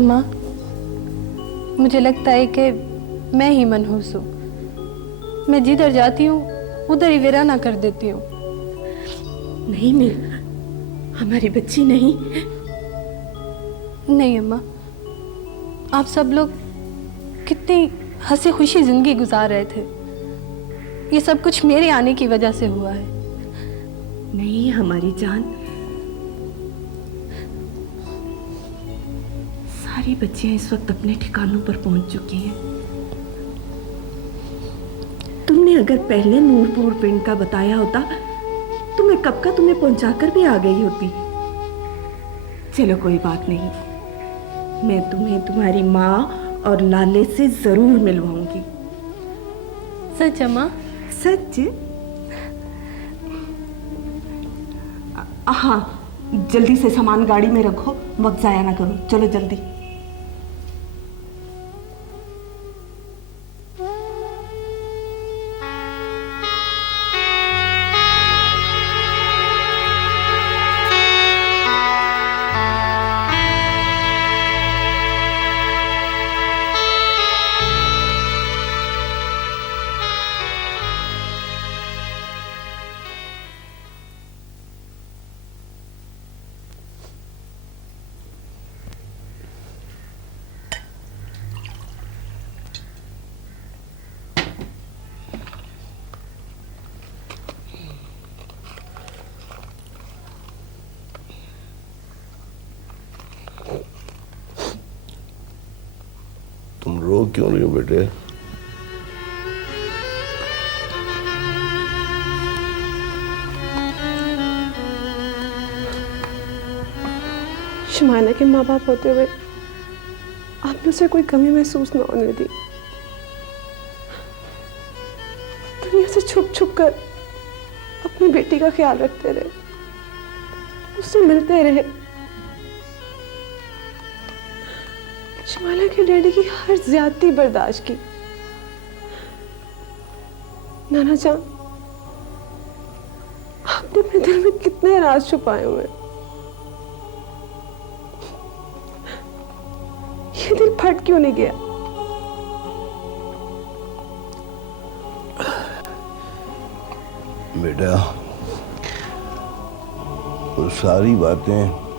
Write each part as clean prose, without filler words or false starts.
अम्मा, मुझे लगता है कि मैं ही मनहूस हूँ। मैं जिधर जाती हूँ उधर ही वीराना कर देती हूँ। नहीं मीरा, हमारी बच्ची नहीं। नहीं अम्मा, आप सब लोग कितनी हंसी खुशी जिंदगी गुजार रहे थे। ये सब कुछ मेरे आने की वजह से हुआ है। नहीं हमारी जान, सारी बच्चियां इस वक्त अपने ठिकानों पर पहुंच चुकी हैं। तुमने अगर पहले नूरपुर पिंड का बताया होता तो मैं कब का तुम्हें पहुंचाकर भी आ गई होती। चलो कोई बात नहीं, मैं तुम्हें तुम्हारी माँ और लाले से जरूर मिलवाऊंगी। सच अम्मा? सच? हाँ, जल्दी से सामान गाड़ी में रखो, वक्त जाया ना करो। चलो जल्दी। तुम रो क्यों रही हो बेटे? शमाना के माँ बाप होते हुए आपने उसे कोई कमी महसूस न होने दी। दुनिया से छुप छुप कर अपनी बेटी का ख्याल रखते रहे, उससे मिलते रहे। शमाना के डैडी की हर ज्यादती बर्दाश्त की। नाना जान, आपने अपने दिल में कितने राज छुपाए हुए हैं। ये दिल फट क्यों नहीं गया? बेटा, वो सारी बातें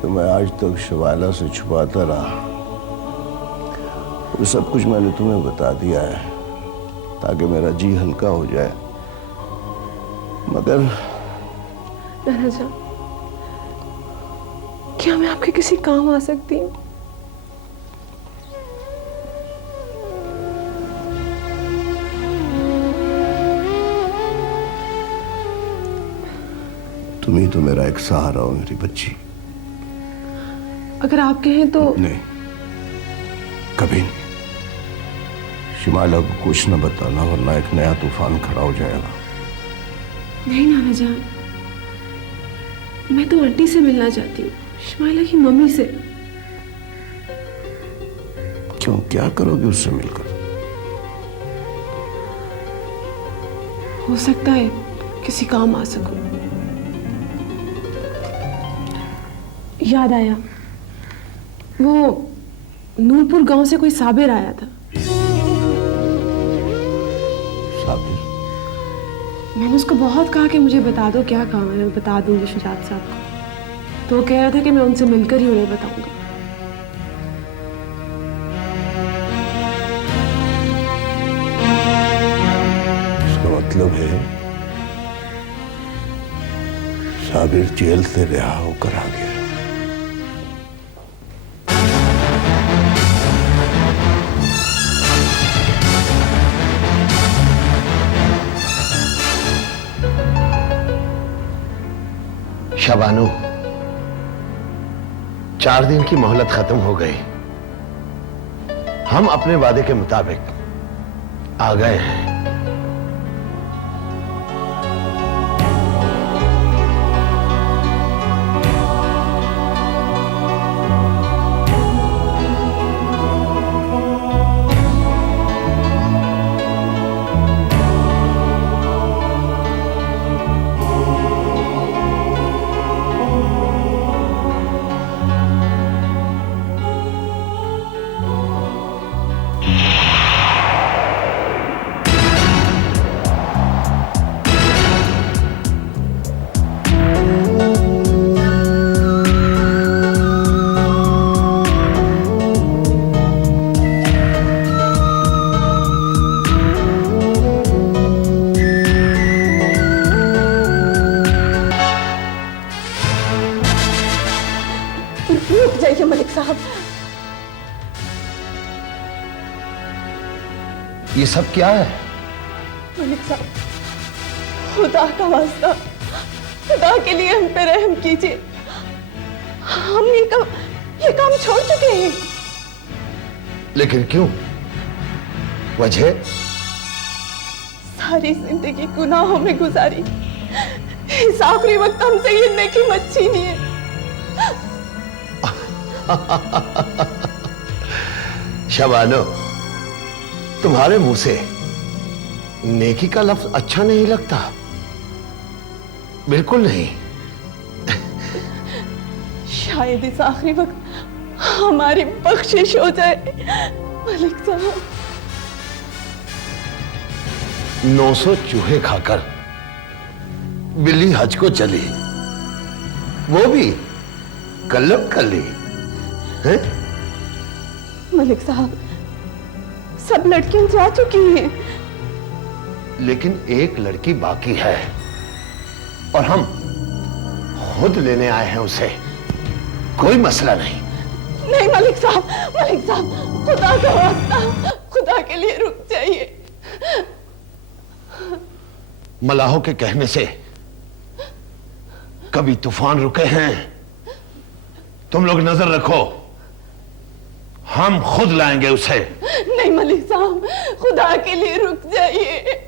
तो मैं आज तक शबाला से छुपाता रहा। वो सब कुछ मैंने तुम्हें बता दिया है ताकि मेरा जी हल्का हो जाए। मगर नाना जान, क्या मैं आपके किसी काम आ सकती हूँ? तुम ही तो मेरा एक सहारा हो मेरी बच्ची। अगर आप कहें तो। नहीं, कभी नहीं। शिमाला को कुछ न बताना वरना एक नया तूफान खड़ा हो जाएगा। नहीं नाना जान, मैं तो आंटी से मिलना चाहती हूँ, शमाइला की मम्मी से। क्यों, क्या करोगे उससे मिलकर? हो सकता है किसी काम आ सकूं। याद आया, वो नूरपुर गांव से कोई साबिर आया था। साबिर? मैंने उसको बहुत कहा कि मुझे बता दो क्या काम है, मैं बता दूंगी शुजात साहब को। तो वो कह रहा था कि मैं उनसे मिलकर ही उन्हें बताऊंगा। इसका मतलब है साबिर जेल से रिहा होकर आ गया। शबानो, 4 दिन की मोहलत खत्म हो गई। हम अपने वादे के मुताबिक आ गए हैं। मलिक साहब। ये सब क्या है? मलिक साहब, खुदा का वास्ता, खुदा के लिए हम पे रहम कीजिए। हम ये काम छोड़ चुके हैं। लेकिन क्यों? वजह? सारी जिंदगी गुनाहों में गुजारी, इस आखिरी वक्त हमसे ये नेकी मत छीनिए। शबानो, तुम्हारे मुंह से नेकी का लफ्ज अच्छा नहीं लगता, बिल्कुल नहीं। शायद इस आखिरी वक्त हमारी बख्शिश हो जाए मलिक साहब। 900 चूहे खाकर बिल्ली हज को चली, वो भी कल्लब कली है। मलिक साहब, सब लड़कियां जा चुकी हैं, लेकिन एक लड़की बाकी है और हम खुद लेने आए हैं उसे। कोई मसला नहीं। नहीं मलिक साहब, मलिक साहब, खुदा का वास्ता, खुदा के लिए रुक जाइए। मलाहों के कहने से कभी तूफान रुके हैं? तुम लोग नजर रखो, हम खुद लाएंगे उसे। नहीं मलिक साहब, खुदा के लिए रुक जाइए।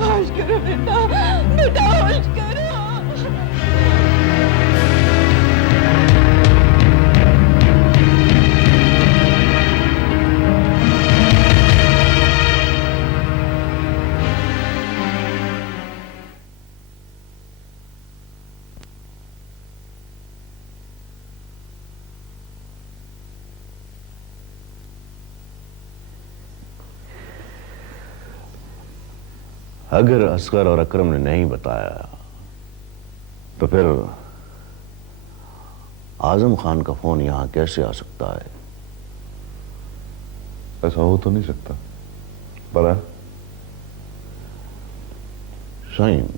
होश करो बेटा, बेटा होश करो। अगर असगर और अकरम ने नहीं बताया तो फिर आजम खान का फोन यहां कैसे आ सकता है? ऐसा हो तो नहीं सकता, पर शाइन,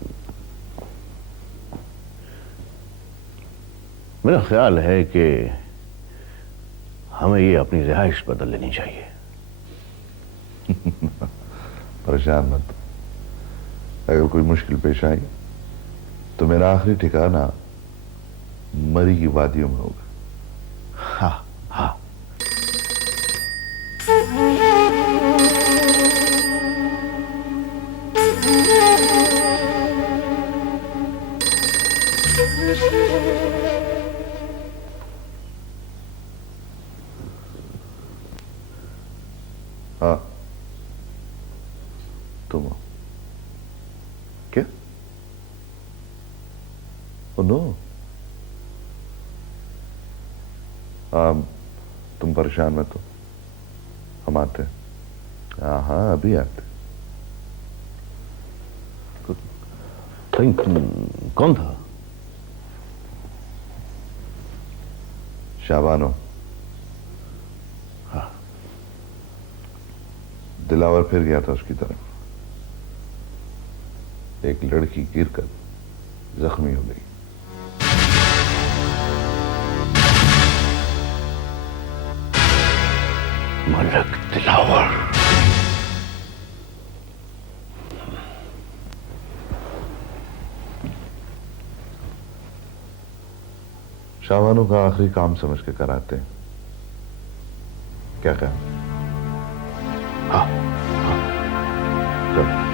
मेरा ख्याल है कि हमें ये अपनी रिहाइश बदल लेनी चाहिए। परेशान मत हो। अगर कोई मुश्किल पेश आई तो मेरा आखिरी ठिकाना मरी की वादियों में होगा। हाँ हाँ। हाँ, तुम हो। क्या? Oh no. तुम परेशान मत हो, हम आते हैं। हाँ हाँ, अभी आते। कौन था? शाबानो। हाँ। दिलावर फिर गया था उसकी तरफ। एक लड़की गिरकर जख्मी हो गई। मलक दिलावर। शाबानो का आखिरी काम समझ के कराते हैं। क्या कहा? हाँ। चलो।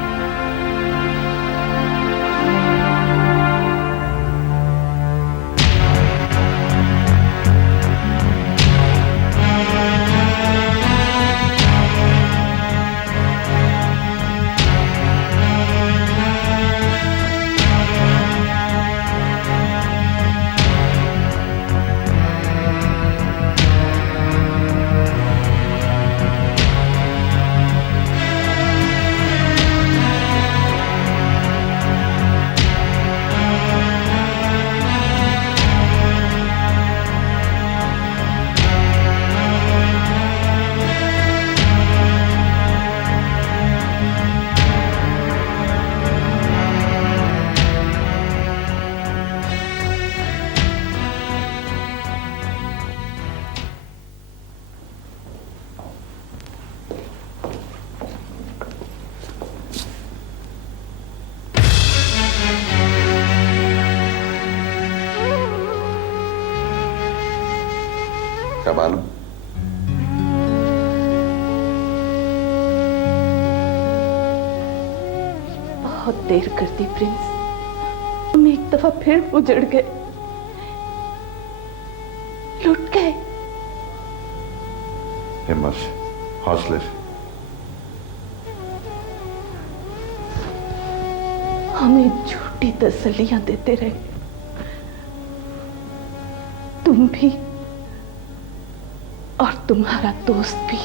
शाबानो, बहुत देर कर दी प्रिंस। हम एक दफा फिर उजड़ गए, लुट गए। हिम्मत से, हौसले से। हमें झूठी तसल्लियां देते रहे, तुम भी और तुम्हारा दोस्त भी।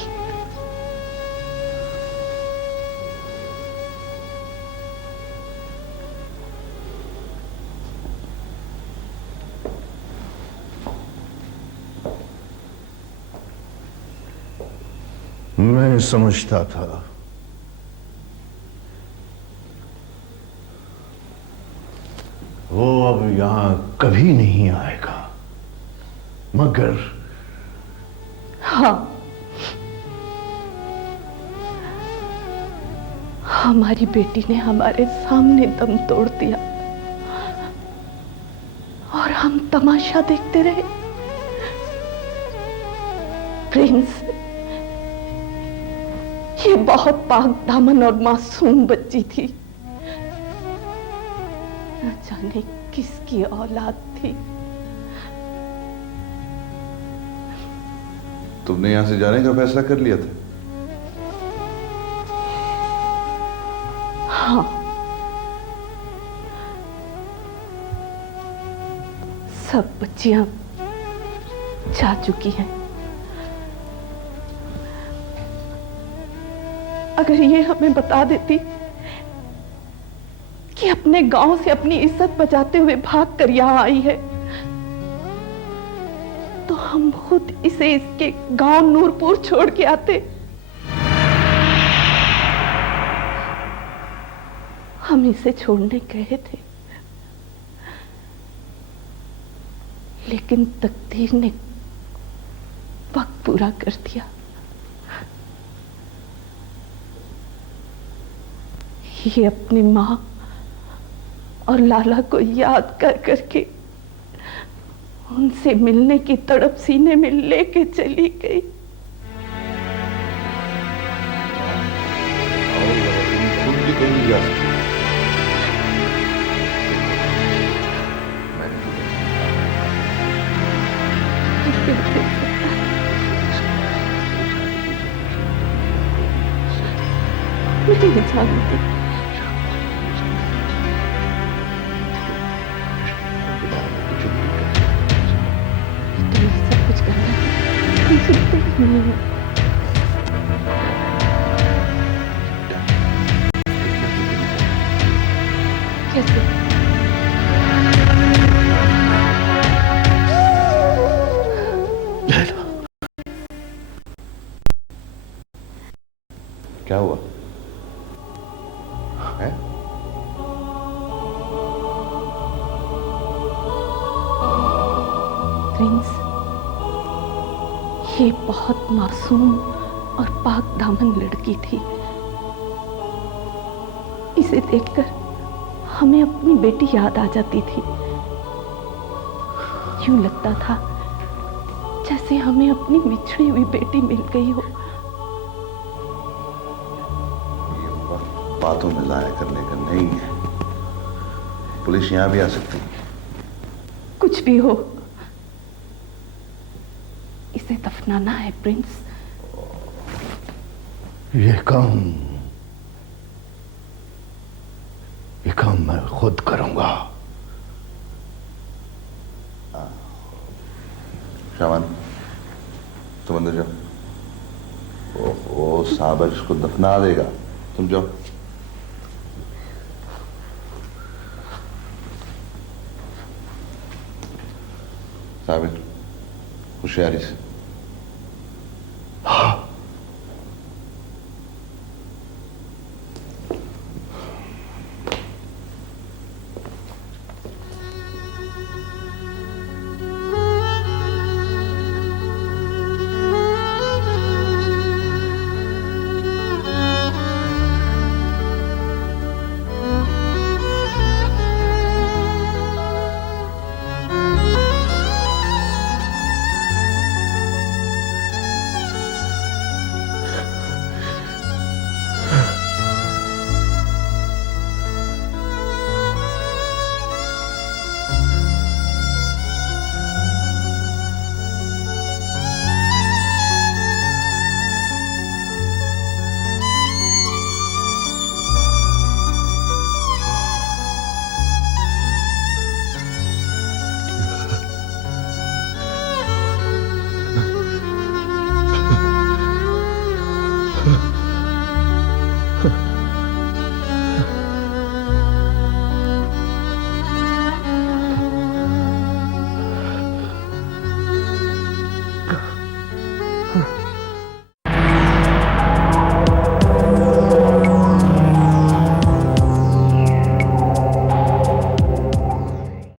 मैं समझता था वो अब यहां कभी नहीं आएगा, मगर हाँ, हमारी बेटी ने हमारे सामने दम तोड़ दिया और हम तमाशा देखते रहे। प्रिंस, ये बहुत पाक दामन और मासूम बच्ची थी, न जाने किसकी औलाद थी। तुमने यहां से जाने का फैसला कर लिया था? हाँ, सब बच्चियां जा चुकी हैं। अगर ये हमें बता देती कि अपने गांव से अपनी इज्जत बचाते हुए भाग कर यहां आई है, तो हम खुद इसे इसके गांव नूरपुर छोड़ के आते। हम इसे छोड़ने गए थे, लेकिन तकदीर ने वक्त पूरा कर दिया। ये अपनी माँ और लाला को याद कर करके उनसे मिलने की तड़प सीने में लेके चली गई। खुद भी कहीं नहीं जा सकती। नहीं जानती। तो ये सब कुछ करना तुम सुनते ही नहीं हो। कैसे? क्या हुआ है? प्रिंस, ये बहुत मासूम और पाक दामन लड़की थी। इसे देखकर हमें अपनी बेटी याद आ जाती थी। यूं लगता था जैसे हमें अपनी बिछड़ी हुई बेटी मिल गई हो। ये वक्त बातों में जाया करने का नहीं है। पुलिस यहां भी आ सकती है। कुछ भी हो, इसे दफनाना है प्रिंस। ये काम मैं खुद करूंगा। शामान, तुम अंदर जाओ। ओहो, साबर इसको दफना देगा। तुम जाओ। साबिर, होशियारी से।